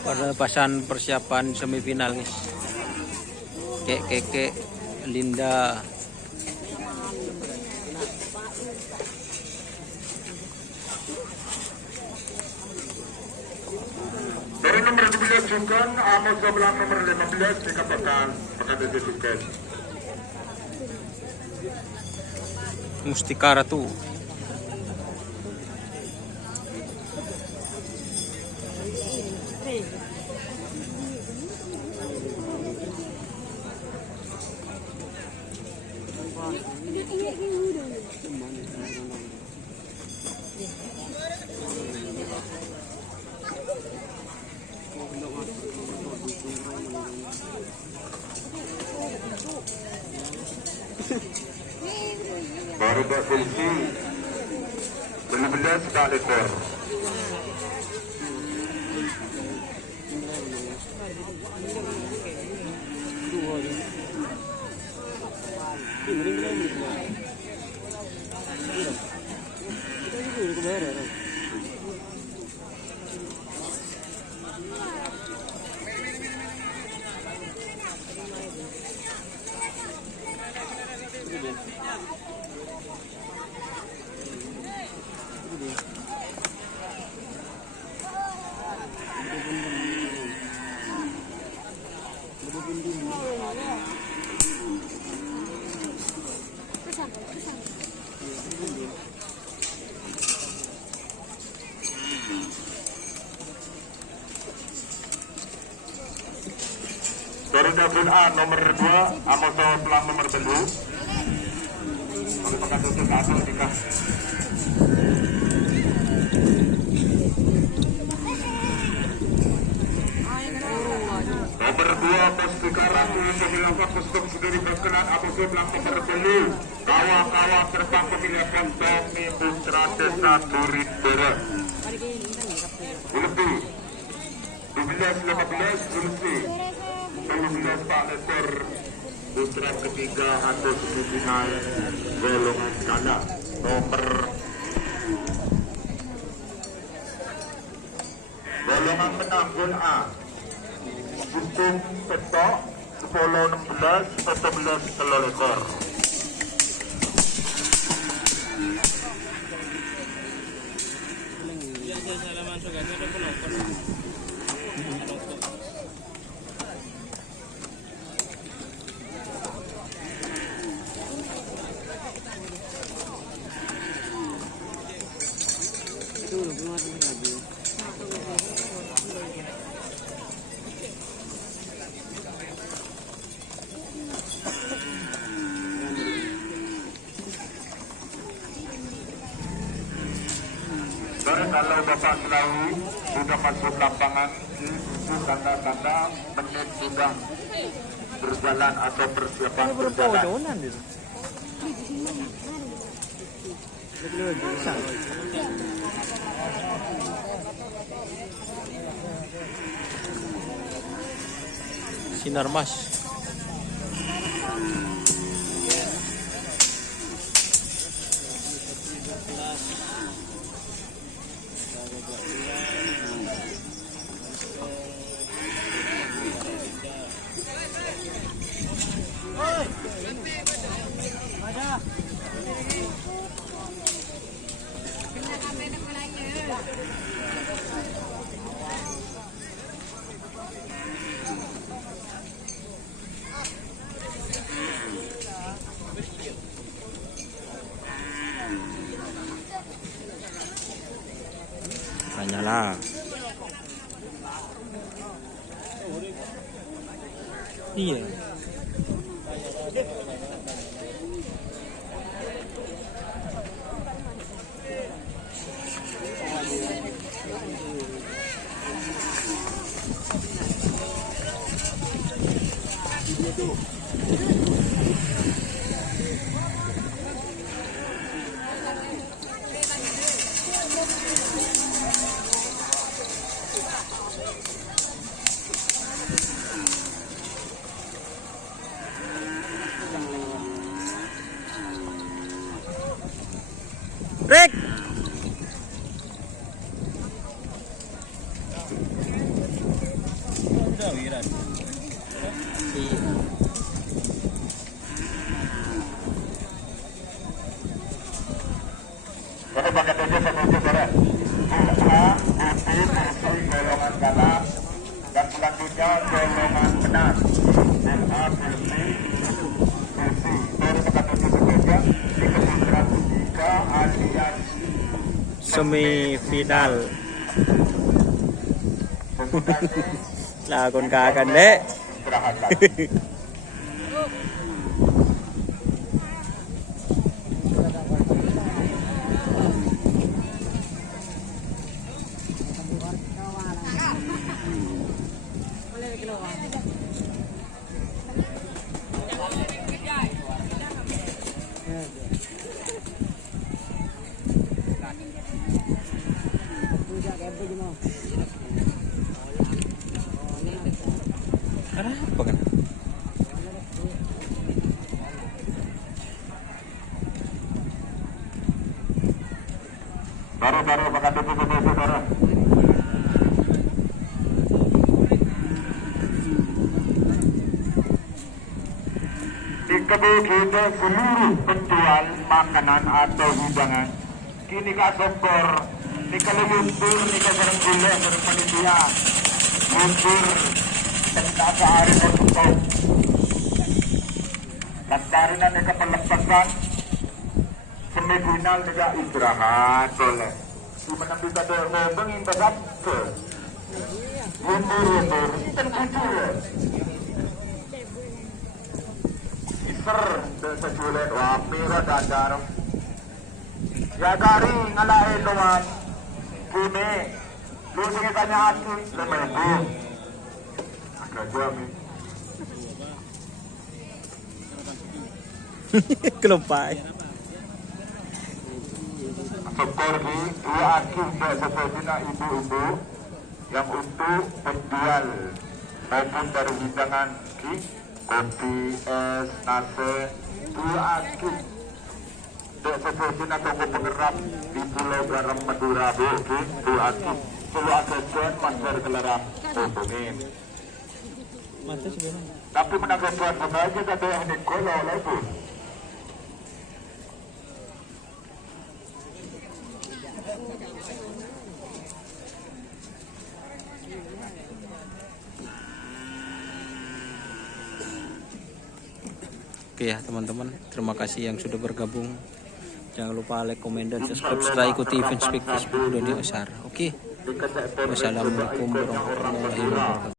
Persiapan persiapan semifinal guys. Keke Linda. Dari nomor 12 Jungkan, Amos sebelah nomor 15 dikatakan Pekan Jungkan. Mustika Ratu. Baru berfungsi 15 kali ekor. Dari dapur A nomor 2 Amoso pelang nomor 7. Oleh pekan tutup satu nikah. Nomor 2 pos sekarang pemilihan fokus sudah diberkenan Amoso pelang nomor 7. Kawa-kawa terbang pemilihan Tommy Putra Desa Turidera. Lebih 12-15 Zulfi 15 Pak Lekor putra ketiga atau semifinal golongan kala nomor golongan menang gol A Guntung Petok 10-16 14 telur ekor. Kalau Bapak Selawi sudah masuk lapangan, itu tanda-tanda menit sudah berjalan atau persiapan berjalan. Sinar Mas. Tanyalah. Iya. Ini pakai tujuh setuju boleh. A, putih, kursi, golongan kalah. Dan selanjutnya golongan benar. A, kursi, kursi. Baru pakai tujuh setuju. Di keputusan 3 alias Semifinal. Lakon ka akan dek. istirahat lagi. Kenapa kan? Baru pakai tujuh setuju baru. Dikebutuhan seluruh penjual makanan atau hidangan kini kak sokor nika luntur nika barang gula barang panitia luntur tentang hari tertutup lantaran nika pelepasan semifinal nika istirahat oleh di mana bisa ngomong imbasat ke luntur terkumpul Iser desa julet wapira dadar ya dari ngalahin luan kini lu sekitarnya hati lemebu agak jami Kelompai. skor di 2 aki seperti ibu-ibu yang untuk penjual maupun dari hidangan kopi, es, nasi, 2 aki dek seperti toko penggerak di Pulau Garam Madura bu, 2 aki selalu ada tuan masker kelarang hubungin Mata sebenarnya. tapi menangkap tuan sebagai ada yang Nikola lagi Oke ya teman-teman, terima kasih yang sudah bergabung. Jangan lupa like, komen, dan subscribe setelah ikuti event speak Facebook Doni Osar. Oke, wassalamualaikum warahmatullahi wabarakatuh.